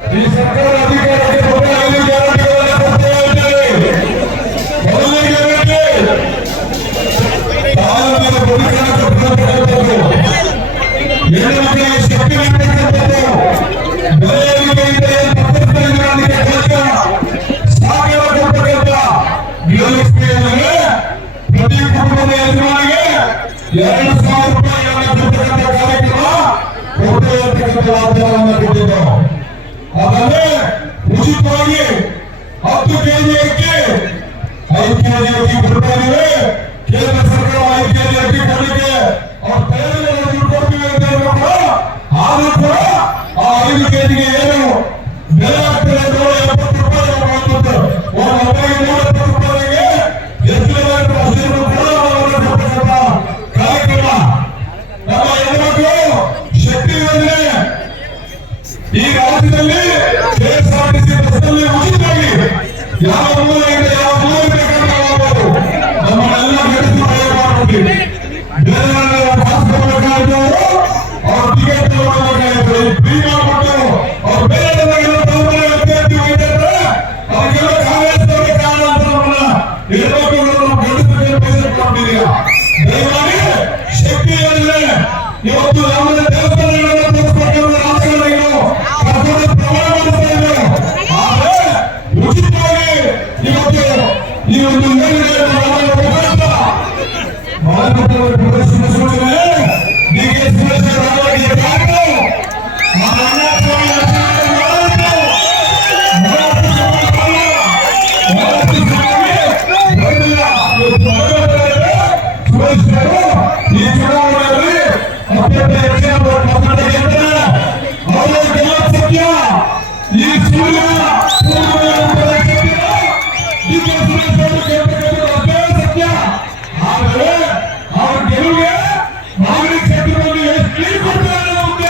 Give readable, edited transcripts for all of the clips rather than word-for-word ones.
ಈ ಸರ್ಕಾರ ಅಧಿಕಾರಕ್ಕೆ ಬಂದ 5 ಗ್ಯಾರಂಟಿಗಳನ್ನು ಕೊಡ್ತಾ ಇದ್ದೇವೆ. ಮೊದಲನೇ ಗ್ಯಾರಂಟಿ ತಾಲೂಕಿನ ಬದುಕನ್ನು ಕಟ್ಟತಕ್ಕಂಥದ್ದು, ಹೆಣ್ಣುಮಕ್ಕಳಿಗೆ ಶಕ್ತಿ ನೀಡತಕ್ಕಂಥದ್ದು, ಬೆಳೆಯಲಿಕೆಯಿಂದ ತಪ್ಪಿಸಿಕೊಳ್ಳಲಿಕ್ಕೆ ಕೆಲಸ ಸಾಗರ ಕೊಡ್ತಕ್ಕಂಥ ಗೃಹಲಕ್ಷ್ಮಿಯಲ್ಲಿ ಪ್ರತಿ ಕುಟುಂಬದ ಯಜಮಾನಿಗೆ 2,000 ರೂಪಾಯಿಗಳನ್ನು ಕೊಡ್ತಕ್ಕಂಥ ಕಾರ್ಯಕ್ರಮ ಕೊಡ್ತಾ ಇರತಕ್ಕಂಥ ವಾಗ್ದಾನವನ್ನು ಕೊಟ್ಟಿದ್ದೆವು. ಅದನ್ನೇ ಉಚಿತವಾಗಿ 10 ಕೆಜಿ ಅಕ್ಕಿ 5 ಕೆಜಿ ಅಕ್ಕಿ ಕೊಡ್ತಾ ಇದ್ದೇವೆ. ಕೇಂದ್ರ ಸರ್ಕಾರ 5 ಕೆಜಿ ಅಕ್ಕಿ ಕೊಡಲಿಕ್ಕೆ ಅವ್ರ ತಯಾರಿಗಳನ್ನು ಕೊಡ್ತೀವಿ ಅಂತ ಹೇಳ್ಬೇಕು. ಆದ್ರೂ ಕೂಡ ಆ 5 ಕೆಜಿಗೆ ಏನು ಬೆಲೆ ಆಗ್ತದೆ ಅಂದ್ರೆ 70 ರೂಪಾಯಿ ಒಂದು ಹಬ್ಬಕ್ಕೆ 120 ರೂಪಾಯಿಗೆ ಎಷ್ಟು ಬೆಲೆ ಆಗ್ತದೆ ಅಷ್ಟನ್ನು ಕೂಡ ಕೊಡ್ತಕ್ಕಂಥ ಕಾರ್ಯಕ್ರಮ. ನಮ್ಮ ಹೆಣ್ಮಕ್ಳು ಶಕ್ತಿ ಯೋಜನೆ ಈ ರಾಜ್ಯದಲ್ಲಿ ಕೆಎಸ್ಆರ್ಟಿಸಿ ಬಸ್ನಲ್ಲಿ ಉಚಿತವಾಗಿ ಯಾವ ಮೂಲೆಯಿಂದ ಯಾವ ಮೂಲೆ ಬೇಕಾದ್ರೂ ಹೋಗಬಹುದು. ನಮ್ಮನ್ನೆಲ್ಲ ನಡೆಸಿ ಮಾಡ್ಬಿಟ್ಟಿವಿ. ಬೇರೆ ಹಾಸ್ಪಿಟಲ್ ಅವ್ರ ಟಿಕೆಟ್ ತಗೊಳ್ಬೇಕಾಗಿತ್ತು, ಫ್ರೀ ಮಾಡ್ಬಿಟ್ಟು ಅವ್ರು ಬೇರೆ ವಿದ್ಯಾರ್ಥಿ ಹೋಗಿದ್ದಾರೆ. ಅವ್ರಿಗೆಲ್ಲ ಕಾಂಗ್ರೆಸ್ನವರೇ ಕಾರಣ ಅಂತ ನಮ್ಮನ್ನ ಹೆಣ್ಮಕ್ಳುಗಳು ಗಂಡಸರಿಗೆ ಪೈಸೆ ಕೊಡ್ತಿದೀಯ. ದಯಮಾಡಿ ಶಕ್ತಿ ಯೋಜನೆ ಇವತ್ತು ನಮ್ಮ ದೇವಸ್ಥಾನಗಳನ್ನು ತೋರಿಸ್ಬೇಕಂದ್ರೆ ರಾಜಕಾರಣಿಗಳು ಕರ್ಕೊಂಡು ಪ್ರಮಾಣ ಮಾಡಿಸ್ತಾ ಇದ್ದಾರೆ. ಆದ್ರೆ ಉಚಿತವಾಗಿ ಇವತ್ತು ಈ ಒಂದು ಪ್ರದರ್ಶನ ಸೂಚನೆ ಡಿಕೆ ಸುರೇಶ್ ಈ ಚುನಾವಣೆಯಲ್ಲಿ ಅತ್ಯಂತ ಹೆಚ್ಚಿನ ಸತ್ಯ ಈ ಸೂರ್ಯ ಸತ್ಯ. ಆದರೆ ಅವ್ರ ಗೆಲುವಿಗೆ ನಾಗರಿಕ ಕ್ಷೇತ್ರದಲ್ಲಿ ಎಷ್ಟು ನೀರು ಕೊಡ್ತಾರೆ ಮುಖ್ಯ.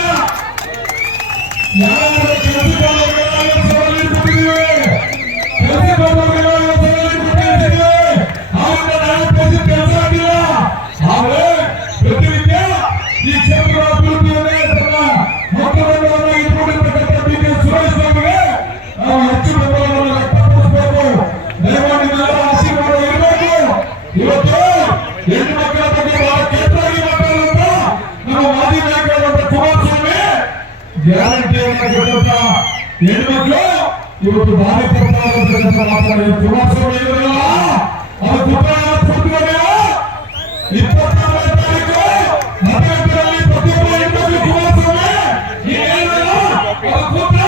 ಯಾರು ಕೆಲಸ ಸವಾಲಿ ಕೊಟ್ಟಿದ್ದೀವಿ, ಕೆಲಸ ಸವಾಲಿ ಕೊಟ್ಟಿದ್ದೀವಿ. ಅವ್ರಿಂದ ನಾವು ಕೆಲಸ ಆಗಿಲ್ಲ. ಆದರೆ ಪ್ರತಿನಿತ್ಯ ಈ ಕ್ಷೇತ್ರದ ಅಭಿವೃದ್ಧಿಯನ್ನೇ ತನ್ನ ಮಕ್ಕಳನ್ನು ಇಟ್ಕೊಂಡಿರ್ತಕ್ಕಂಥ ಡಿಕೆ ಸುರೇಶ್ ಅವರಿಗೆ ನಾವು ಹೆಚ್ಚು ಬೆಂಬಲವನ್ನು ವ್ಯಕ್ತಪಡಿಸಬೇಕು. ದಯಮಾಡಿ ನಿಮ್ಮೆಲ್ಲರ ಆಶೀರ್ವಾದ ಇರಬೇಕು. ಇವತ್ತು ಹೆಣ್ಣು ಮಕ್ಕಳ ಬಗ್ಗೆ ಬಹಳ ಕೇಂದ್ರವಾಗಿ ಮಾತಾಡುವಂತ ನಮ್ಮ ಮಾಜಿ ನಾಯಕರಾದಂತ ಕುಮಾರಸ್ವಾಮಿ ಗ್ಯಾರಂಟಿಯನ್ನು ಕೊಟ್ಟಂತ ಹೆಣ್ಮಕ್ಳು ಇವತ್ತು ಭಾರಿ ಪ್ರಮಾಣದ ಮಾತಾಡಿದ ಕುಮಾರಸ್ವಾಮಿ ಇವರಲ್ಲ ಅದು ಪುತ್ರ ಕೊಟ್ಟಿದ್ದಾರೆ. 24ನೇ ತಾರೀಕು ಮತಗಟ್ಟೆಯಲ್ಲಿ ಪ್ರತಿಯೊಬ್ಬ ಹೆಣ್ಮಕ್ಳು ಕುಮಾರಸ್ವಾಮಿ ಈ ಹೇಳಿಲ್ಲ ಅದು ಪುತ್ರ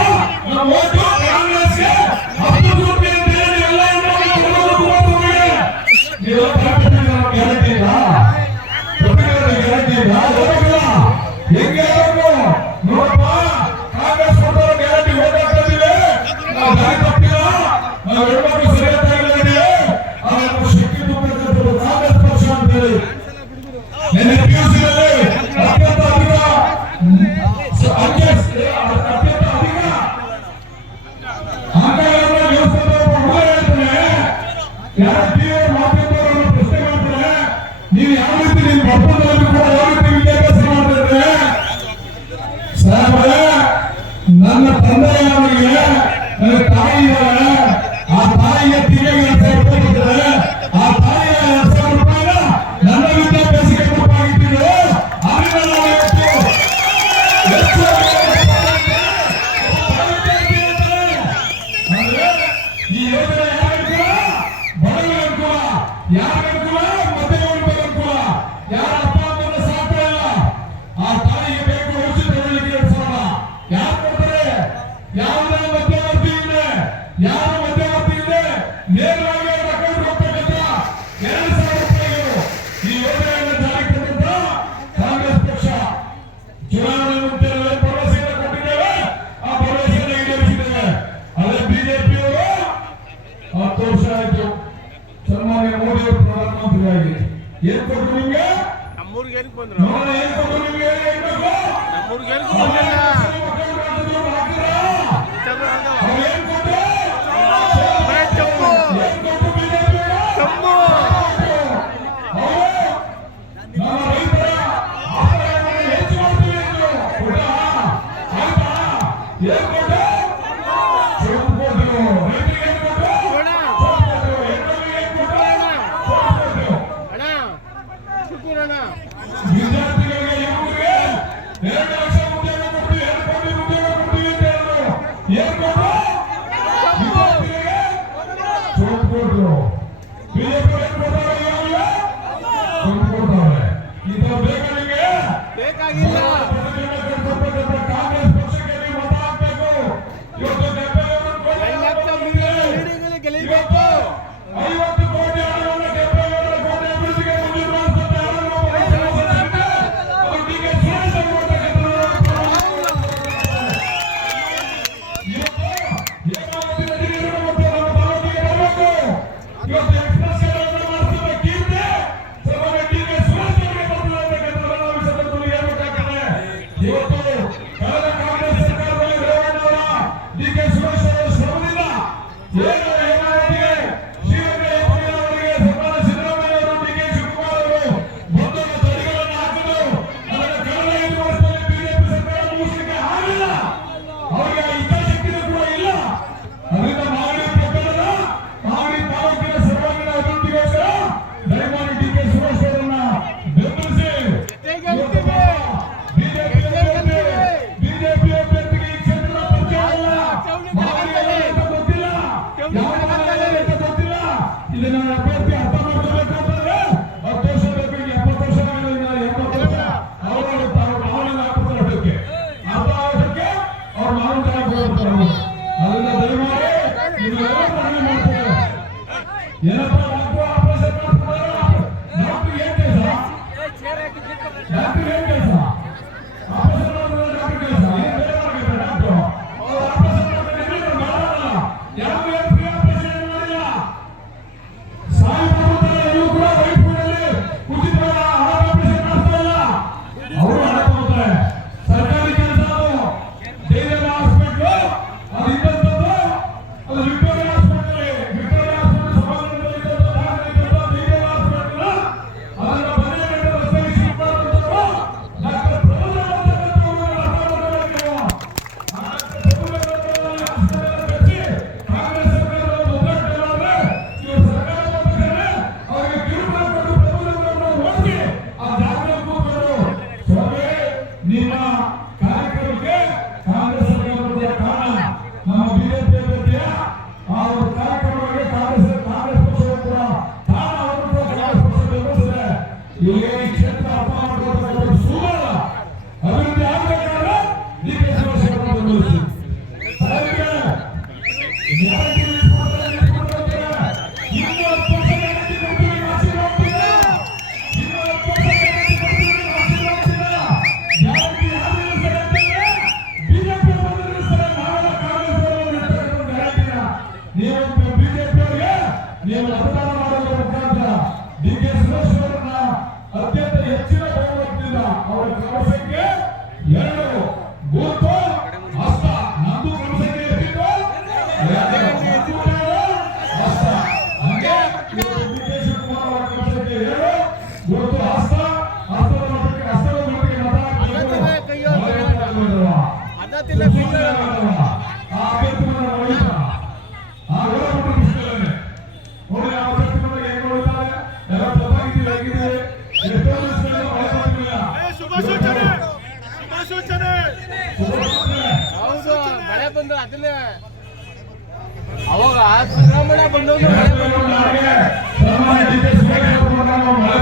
ನಮ್ಮ ಓಟು ಕಾಂಗ್ರೆಸ್ಗೆ 10 ಕೋಟಿ ಅಂತ ಹೇಳಿ ಎಲ್ಲ ಹೆಣ್ಮಕ್ಳು ಕುಮಾರಸ್ವಾಮಿಗೆ ನೀವು ಗ್ಯಾರಂಟಿ ಇಲ್ಲ, ಗ್ಯಾರಂಟಿ ಇಲ್ಲ ಹೆಂಗೆ ನೋಡಪ್ಪ. ಕಾಂಗ್ರೆಸ್ ಕೊಟ್ಟರು ಗ್ಯಾರಂಟಿ ಓಟ್ ಹಾಕಿದ್ದೀವಿ, ನಾವು ದಾರಿ ತಪ್ಪಿಲ್ಲ, ನಾವು ಹೆಣ್ಮಕ್ಳು ಸರಿಯಾಗಿ ಶಕ್ತಿ ತುಂಬತಕ್ಕಂಥದ್ದು ಕಾಂಗ್ರೆಸ್ ಪಕ್ಷ ಅಂತ ಹೇಳಿ ನಿನ್ನೆ ಪಿಯುಸಿಯಲ್ಲಿ ಅತ್ಯಂತ ಅಧಿಕ ಅಂಕಗಳನ್ನು ಗಳಿಸಿದ ಹೇಳ್ತಾನೆ. ಯಾರು ಪಿಯು ಮಾಧ್ಯಮದವರನ್ನು ಪ್ರಶ್ನೆ ಮಾಡ್ತಾರೆ, ನೀವು ಯಾವ ರೀತಿ ನಿಮ್ಮ ಬಪ್ಪದಲ್ಲಿ ಕೂಡ ಯಾವ ರೀತಿ ವಿದ್ಯಾಭ್ಯಾಸ ಮಾಡ್ತಿದ್ರೆ ಸಾಹೇಬ್ರೆ, ನನ್ನ ತಂದೆಯವರಿಗೆ ನನ್ನ ತಾಯಿ ಇದ್ದಾರೆ, ಆ ತಾಯಿಗೆ ತಿಂಗಳಿಗೆ 2,000 ರೂಪಾಯಿ ಕೊಡ್ತಾರೆ. ಆ ತಾಯಿಯ 2,000 ರೂಪಾಯಿನ ನನ್ನ ವಿದ್ಯಾಭ್ಯಾಸಕ್ಕೆ ಕೊಟ್ಟಾಗಿಟ್ಟಿದ್ರು. ಅದರಿಂದ ನಾವು ಈ ಯೋಜನೆ ಯಾರಿಗೂ ಬಡವರ ಅನುಕೂಲ, ಯಾರ ಅನುಕೂಲ ಮಧ್ಯಮ ವರ್ಗದ ಅನುಕೂಲ. ಯಾರ ಅಪ್ಪ ಅಮ್ಮನ ಸಾಧ್ಯ ಇಲ್ಲ, ಆ ತಾಯಿಗೆ ಬೇಕು ಉಚಿತ ಬೆಳಿಗ್ಗೆ 2,000. ಯಾರು ಕೊಡ್ತಾರೆ? ಯಾವುದೇ ಮಧ್ಯವರ್ತಿ ಇದೆ, ಯಾರ ಮಧ್ಯವರ್ತಿ ಇದೆ ನೇರವಾಗಿ ಅವರ ಅಕೌಂಟ್ ಹೋಗ್ತಕ್ಕಂಥ 2,000 ರೂಪಾಯಿಗಳು ಈ ಯೋಜನೆಯನ್ನು ಜಾರಿಗೆ ತಂದಂತ ಕಾಂಗ್ರೆಸ್ ಪಕ್ಷ ಚುನಾವಣೆ ಮುಂಚೆಯಲ್ಲೇ ಭರವಸೆಯನ್ನು ಕೊಟ್ಟಿದ್ದೇವೆ, ಆ ಭರವಸೆಯನ್ನು ಈಡೇರಿಸಿದ್ದೇವೆ. ಅದೇ ಬಿಜೆಪಿಯವರು 10 ವರ್ಷ ಆಯ್ತು ಸನ್ಮಾನ್ಯ ಮೋದಿ ಅವರು ಪ್ರಧಾನಮಂತ್ರಿಯಾಗಿ ಏನ್ ಕೊಟ್ಟರು ನಿಮ್ಗೆ? ನಮ್ಮೂರಿಗೆ ಏನ್ ಬಂದ್ರು? ಏನ್ ಕೊಟ್ಟರು ನಿಮ್ಗೆ? ನಮ್ಮೂರಿಗೆ ಏನ್ ಏನ್ ಕೊಟ್ರು? ವಿದ್ಯಾರ್ಥಿಗಳಿಗೆ ಸೋಪ್ ಕೊಟ್ರು. ಬಿಜೆಪಿ ಏನ್ ಕೊಡ್ತಾರೆ? ಈಗಾಗಲೇ ಸೋಪ್ ಕೊಡ್ತಾರೆ. ಇದು ಬೇಕಾ ನಿಮಗೆ? ಬೇಕಾಗಿಲ್ಲ. ಕಾಂಗ್ರೆಸ್ ಪಕ್ಷಕ್ಕೆ ನೀವು ಮತ ಹಾಕ್ಬೇಕು. ಇವತ್ತು ಗೆಲ್ಲಿಬೇಕು. 50 ಕೋಟಿ ಹಣವನ್ನು ಕೆಂಪೇಗೌಡರ ಕೋಟೆ ಅಭಿವೃದ್ಧಿಗೆ ಮುಂದಿರುವ ಅನ್ಸುತ್ತೆ. ಯಾರನ್ನು ಅದು ಡಿ.ಕೆ. ಸುರೇಶ್ ಅವರು ಕೊಡ್ತಕ್ಕಂಥದ್ದು. ಇವತ್ತು ಹೇಮಾವತಿ ನದಿ ನೀರು ಮತ್ತು ನಮ್ಮ ತಾಲೂಕಿಗೆ ಬರಬೇಕು. ಇವತ್ತು ಎಕ್ಸ್ಪ್ರೆಸ್ ಗಳನ್ನು ಮಾಡಿಸುವ ಕೀರ್ತಿ ಸಭೆ ಡಿ.ಕೆ. ಸುರೇಶ್ ಅವರಿಗೆ ಬರ್ತದೆ ಅಂತಕ್ಕಂಥದ್ದನ್ನು ನಾವು ಈ ಸಂದರ್ಭದಲ್ಲಿ ಹೇಳ್ಬೇಕಾಗ್ತದೆ. ಇವತ್ತು ಕಳೆದ ಕಾಂಗ್ರೆಸ್ ಸರ್ಕಾರದಲ್ಲಿ ರೇವಣ್ಣವರ ಡಿ.ಕೆ. ಸುರೇಶ್ ಅವರ ಶ್ರಮದಿಂದ ಏನು ಹೇಮಾವತಿಗೆ ಶ್ರೀರಂಗ ಅವರಿಗೆ ಸರ್ಕಾರ ಸಿದ್ದರಾಮಯ್ಯ ಅವರು ಡಿ.ಕೆ. ಶಿವಕುಮಾರ್ ಅವರು ಬಂದು ತಡೆಗಳನ್ನು ಹಾಕಿದ್ರು. ಅದನ್ನು ಕಳೆದ 5 ವರ್ಷದಲ್ಲಿ ಬಿಜೆಪಿ ಸರ್ಕಾರ ಮುಗಿಸಲಿಕ್ಕೆ ಆಗಿಲ್ಲ. ಅವರಿಗೆ ಇಚ್ಛಾಶಕ್ತಿಯೂ ಕೂಡ ಇಲ್ಲ. ಅದರಿಂದ ಮಾಗಡಿ ಪ್ರಕರಣದ ಮಾಗಡಿ ತಾಲೂಕಿನ ಸರ್ವಾಂಗೀಣ ಅಭಿವೃದ್ಧಿಗೋಸ್ಕರ ದಯಮಾಡಿ ಡಿ.ಕೆ. ಸುರೇಶ್ ಅವರನ್ನ ಬೆಂಬಲಿಸಿ. ಬಿಜೆಪಿ ಅಭ್ಯರ್ಥಿಗೆ ಈ ಕ್ಷೇತ್ರದ ಪರಿಚಯ ಇಲ್ಲ. ಮಾಗಡಿ ಅಂತ ಗೊತ್ತಿಲ್ಲ. ಯಾವ ಮಾಗಡಿ ಅಂತ ಗೊತ್ತಿಲ್ಲ. ಇಲ್ಲಿ ನಾನು ಅಭ್ಯರ್ಥಿ ಅರ್ಥ ಮಾಡ್ಕೋಬೇಕಂತಂದ್ರೆ 10 ವರ್ಷ ಬೇಕು. 70 ವರ್ಷ ಆಗಿದೆ. 70 ವರ್ಷ ಅವರು ಮಾವನಿಂದ ಹಾಕ್ತಾರೆ. ಅದಕ್ಕೆ ಅರ್ಧ ವರ್ಷಕ್ಕೆ ಅವ್ರು ಮಾವಿನ ಕಾಯಿ ಹೋಗ್ತಾರೆ. ಅದರಿಂದ ದಯಮಾಡಿ ನೀವೆಲ್ಲ ಮನವಿ ಮಾಡ್ತಾರೆ. ಏನಪ್ಪ ಡಾಕ್ಟರ್ ಆಪರೇಷನ್ ಮಾಡ್ತಾರೆ. ಡಾಕ್ಟರ್ ಏನ್ ಕೆಲಸ? ಡಾಕ್ಟರ್ ಏನ್ ಕೆಲಸ? ಆಪರೇಷನ್ ಮಾಡಿದ್ರೆ ಡಾಕ್ಟರ್ ಕೆಲಸ ಏನ್ ಬೇರೆ ಮಾಡ್ತಾರೆ ಡಾಕ್ಟರ್. ಅವ್ರು ಆಪರೇಷನ್ ಮಾಡ್ತಾರೆ ಮಾಡಲ್ಲ. ಯಾರು ಏನು ಫ್ರೀ ಆಪರೇಷನ್ ಮಾಡಿಲ್ಲ. ಸಾಯಿಬಾಬಾ ಎಲ್ಲೂ ಕೂಡ ವೈದ್ಯರಲ್ಲಿ ಉಚಿತವಾದ ಆಪರೇಷನ್ ಮಾಡ್ತಾ ಇಲ್ಲ. ಅವರು ಹಣ ತಗೋತಾರೆ. ಸರ್ಕಾರಿ ಕೆಲಸ ಅದು. ಜೈಲಲ್ಲಿ ಹಾಸ್ಪಿಟಲ್ ಅದು ಇದ್ದಂಥದ್ದು. ಅದು ವಿಕ್ಟೋರಿಯಾ ಹಾಸ್ಪಿಟಲ್ ಸಭಾಂಗಣದಲ್ಲಿ ಇದ್ದಂಥ ದಾಖಲೆ ಇದ್ದಂಥ ಜೈಲಲ್ಲಿ ಹಾಸ್ಪಿಟಲ್ ಅದನ್ನ 15 ರಸ್ತೆಗೆ ಶಿಫ್ಟ್ ಮಾಡುವಂಥದ್ದು ಡಾಕ್ಟರ್ ಪ್ರಭುದೇವ ಅಂತಕ್ಕಂಥವ್ರು ಅರ್ಥ ಮಾಡ್ಕೊಬೇಕು ನೀವು. ಆ ಡಾಕ್ಟರ್ ಪ್ರಭುದೇವ ಬೆಚ್ಚಿ ಕಾಂಗ್ರೆಸ್ ಸರ್ಕಾರ ಒಂದು ಒಗ್ಗಟ್ಟಿಲ್ಲ ಅಂದ್ರೆ ಇವರು ಸರ್ಕಾರ ಬಂದಿದ್ದಾರೆ. ಅವರಿಗೆ ಕಿರುಕುಳ ಕೊಟ್ಟು ಪ್ರಭುದೇವರನ್ನು ಓಡಿಸಿ ಆ ಜಾಗದಲ್ಲಿ ಕೂತ್ಕೊಂಡು ಸ್ವಾಮಿ ನಿಮ್ಮ ಕಾರ್ಯಕ್ರಮಕ್ಕೆ ಕಾಂಗ್ರೆಸ್ ಸರ್ಕಾರದ ಕಾರಣ ನಮ್ಮ ಬಿಜೆಪಿ ಅಭ್ಯರ್ಥಿಯ ಆ ಒಂದು ಕಾರ್ಯಕ್ರಮಕ್ಕೆ ಕಾಂಗ್ರೆಸ್ ಪಕ್ಷವು ಕೂಡ ಕಾರಣ. ಅವರು ಕೂಡ ಕಾಂಗ್ರೆಸ್ ಪಕ್ಷ ಬೆಂಬಲಿಸಿದೆ. ಇಲ್ಲಿಗೆ ಈ ಕ್ಷೇತ್ರ ಅರ್ಥ ಮಾಡ್ಕೊಳ್ತಕ್ಕಂಥದ್ದು ಸುಲಭ. ಅಭಿವೃದ್ಧಿ ಆಗಬೇಕಾದ್ರೆ ಡಿ.ಕೆ. ಸುರೇಶ್ ಅವರನ್ನು ಬೆಂಬಲಿಸಿ. ಗ್ಯಾರಂಟಿ ಕೊಡ್ತಾರೆ. ಇನ್ನೂ 10 ವರ್ಷ ಗ್ಯಾರಂಟಿ ಕೊಡ್ತೀವಿ ಆಶೀರ್ವಾದ. ಇನ್ನೂ 10 ವರ್ಷ ಗ್ಯಾರಂಟಿ ಕೊಡ್ತೀವಿ ಆಶೀರ್ವಾದ. ಗ್ಯಾರಂಟಿ ಯಾರು ನಿಲ್ಲಿಸ್ತಾರೆ ಅಂತಂದ್ರೆ ಬಿಜೆಪಿ ಅವರು ನಿಲ್ಲಿಸ್ತಾರೆ. ನಾವೆಲ್ಲ ಕಾಂಗ್ರೆಸ್ ಅವರು ನಿಲ್ಲಿಸ್ತಕ್ಕಂಥ ಗ್ಯಾರಂಟಿನ ನೀವು ಬಿಜೆಪಿ ಅವರಿಗೆ ನೀವು ಮತದಾನ ಮಾಡೋದ್ರ ಮುಖಾಂತರ ಡಿ.ಕೆ. ಸುರೇಶ್ ಅವರನ್ನ ಅತ್ಯಂತ ಹೆಚ್ಚಿನ ಬಹುಮತದಿಂದ ಅವರ ಕ್ರಮಸಂಖ್ಯೆ 2 ಬೂತು ಹಸ್ತ. ನಮ್ದು ಕ್ರಮಸಂಖ್ಯೆ ಎಷ್ಟಿತ್ತು? 2 ಹಸ್ತ. ಹಂಗೆ ಡಿ.ಕೆ. ಶಿವಕುಮಾರ್ ಅವರ ಕ್ರಮಸಂಖ್ಯೆ 2 ಬೂತು ಹಸ್ತ. ಹಸ್ತದ ಮತಕ್ಕೆ ಹಸ್ತದ ಮತಕ್ಕೆ ಮತ ಆ ಅಭ್ಯರ್ಥಿಗಳನ್ನು ನೋಡಿದ್ರ ಆ ಓಡಾಟ ನೋಡಿ ಆ ಅಭ್ಯರ್ಥಿ ಬಗ್ಗೆ ಹೆಂಗ್ ನೋಡ್ತಾರೆ. ಎಲ್ಲ ತಪ್ಪಾಗಿದ್ದೀವಿ ಹೇಗಿದೆ. ಎಷ್ಟೋ ದಿವಸಗಳಿಂದ ಮಳೆ ಬರ್ತಿಲ್ಲ. ಹೌದು ಮಳೆ ಬಂದು ಅದನ್ನೇ ಅವಾಗ ಸಿದ್ದರಾಮಯ್ಯ ಬಂದವರು ಡಿ.ಕೆ. ಸುರೇಶ್ ಅವರು ಮಳೆ